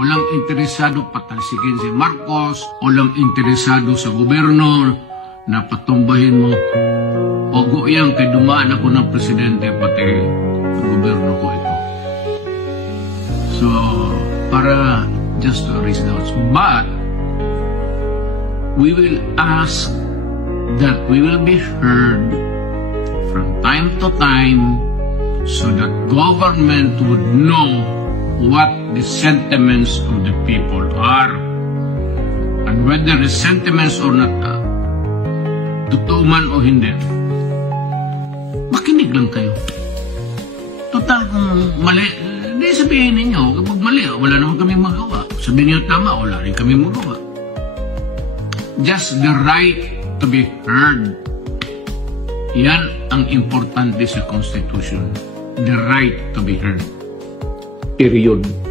Walang interesado patalsikin si Marcos, walang interesado sa gobyerno na patumbahin mo. Ogo yan kay dumaan ako ng presidente pati sa gobyerno ko ito. So, para just to erase doubts. But, we will ask that we will be heard from time to time so that government would know what the sentiments of the people are. And whether the sentiments or not, totoo man o hindi, makinig lang kayo. Total kung mali, hindi sabihin ninyo, kapag mali, wala naman kami magawa. Sabihin niyo tama, wala rin kami magawa. Just the right to be heard. Yan ang importante sa Constitution. The right to be heard. Period.